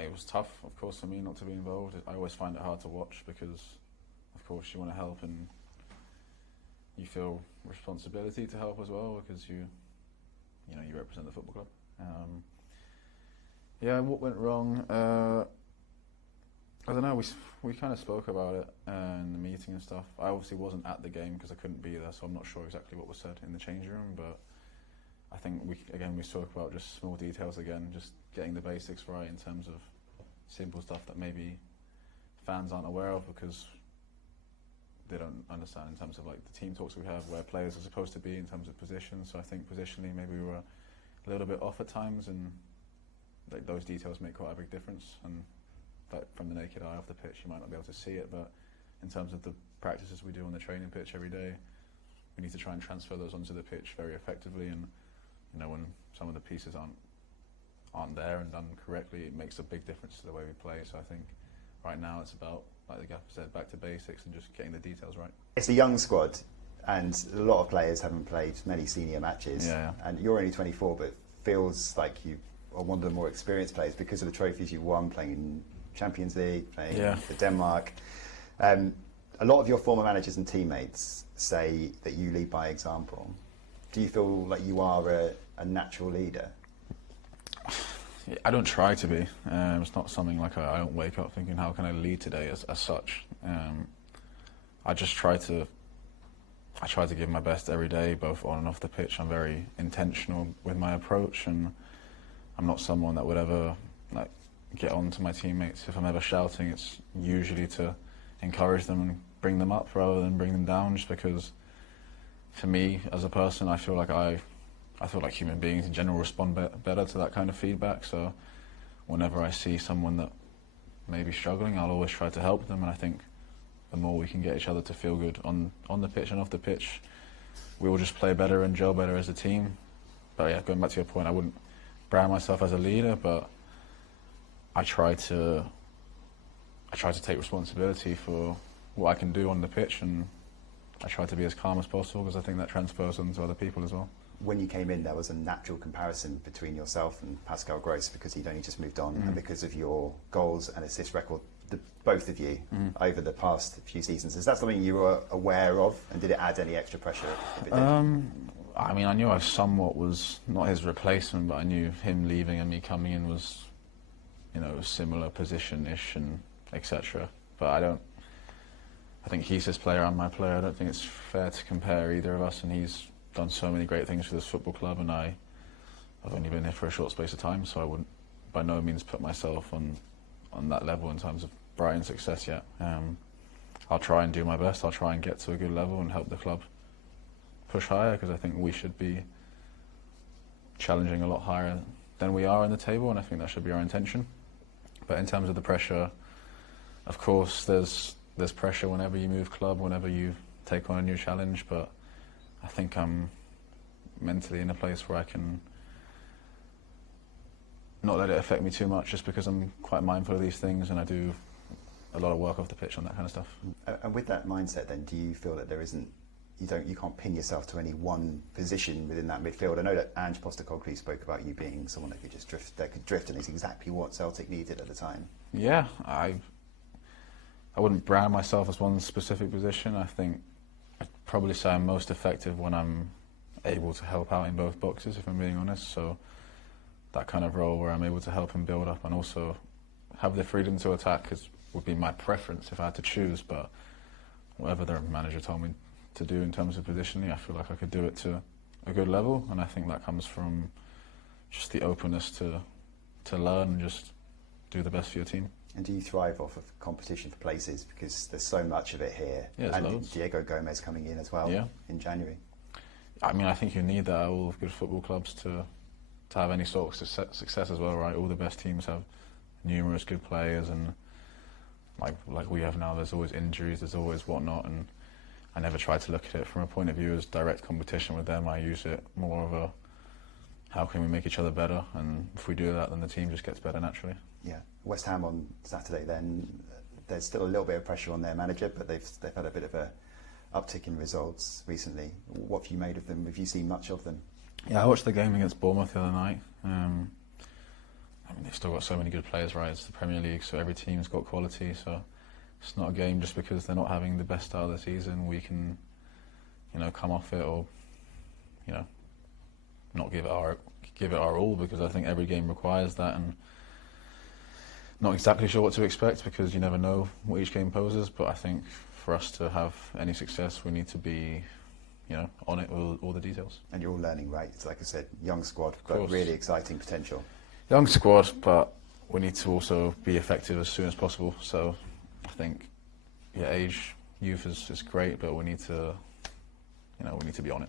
it was tough, of course, for me not to be involved. I always find it hard to watch because, of course, you want to help and you feel responsibility to help as well because you represent the football club. What went wrong? I don't know. We kind of spoke about it in the meeting and stuff. I obviously wasn't at the game because I couldn't be there, so I'm not sure exactly what was said in the changing room. But I think we spoke about just small details again, just getting the basics right in terms of simple stuff that maybe fans aren't aware of because they don't understand in terms of like the team talks we have, where players are supposed to be in terms of position. So I think positionally maybe we were a little bit off at times, and like those details make quite a big difference. And like from the naked eye off the pitch, you might not be able to see it, but in terms of the practices we do on the training pitch every day, we need to try and transfer those onto the pitch very effectively. And when some of the pieces aren't there and done correctly, it makes a big difference to the way we play. So I think right now it's about, like the gaffer said, back to basics and just getting the details right. It's a young squad, and a lot of players haven't played many senior matches. Yeah. And you're only 24, but feels like you are one of the more experienced players because of the trophies you won, playing in Champions League, playing for Denmark. A lot of your former managers and teammates say that you lead by example. Do you feel like you are a natural leader? I don't try to be. It's not something like I don't wake up thinking, how can I lead today as such. I just try to give my best every day, both on and off the pitch. I'm very intentional with my approach, and I'm not someone that would ever like get on to my teammates. If I'm ever shouting, it's usually to encourage them and bring them up rather than bring them down, just because for me as a person, I feel like human beings in general respond better to that kind of feedback. So whenever I see someone that may be struggling, I'll always try to help them. And I think the more we can get each other to feel good on the pitch and off the pitch, we will just play better and gel better as a team. But yeah, going back to your point, I wouldn't brand myself as a leader, but I try to take responsibility for what I can do on the pitch, and I try to be as calm as possible because I think that transfers onto other people as well. When you came in, there was a natural comparison between yourself and Pascal Gross because he'd only just moved on, and because of your goals and assist record, both of you, over the past few seasons. Is that something you were aware of, and did it add any extra pressure? If it did? I mean, I knew I somewhat was not his replacement, but I knew him leaving and me coming in was, similar position-ish and etc. But I think he's his player, I'm my player. I don't think it's fair to compare either of us, and he's done so many great things for this football club, and I've only been here for a short space of time, so I wouldn't by no means put myself on that level in terms of Brighton's success yet. I'll try and do my best. I'll try and get to a good level and help the club push higher, because I think we should be challenging a lot higher than we are in the table, and I think that should be our intention. But in terms of the pressure, of course there's pressure whenever you move club, whenever you take on a new challenge, but I think I'm mentally in a place where I can not let it affect me too much, just because I'm quite mindful of these things and I do a lot of work off the pitch on that kind of stuff. And with that mindset then, do you feel that you can't pin yourself to any one position within that midfield? I know that Ange Postecoglou spoke about you being someone that could drift, and it's exactly what Celtic needed at the time. Yeah, I wouldn't brand myself as one specific position. I think I'd probably say I'm most effective when I'm able to help out in both boxes, if I'm being honest. So that kind of role where I'm able to help and build up and also have the freedom to attack would be my preference if I had to choose. But whatever the manager told me to do in terms of positioning, I feel like I could do it to a good level, and I think that comes from just the openness to learn and just do the best for your team. And do you thrive off of competition for places, because there's so much of it here? Yeah, and loads. Diego Gomez coming in as well in January. I mean, I think you need that at all good football clubs to have any sort of success as well, right? All the best teams have numerous good players, and like we have now, there's always injuries, there's always whatnot, and I never try to look at it from a point of view as direct competition with them. I use it more of a, how can we make each other better, and if we do that, then the team just gets better naturally. Yeah, West Ham on Saturday then, there's still a little bit of pressure on their manager, but they've had a bit of a uptick in results recently. What have you made of them? Have you seen much of them? Yeah, I watched the game against Bournemouth the other night. I mean, they've still got so many good players, right? It's the Premier League, so every team's got quality. So it's not a game just because they're not having the best start of the season. We can, come off it or, not give it our all, because I think every game requires that, and not exactly sure what to expect because you never know what each game poses. But I think for us to have any success, we need to be, on it with all the details. And you're all learning, right? It's like I said, young squad, but really exciting potential. Young squad, but we need to also be effective as soon as possible. So I think, youth is great, but we need to be on it.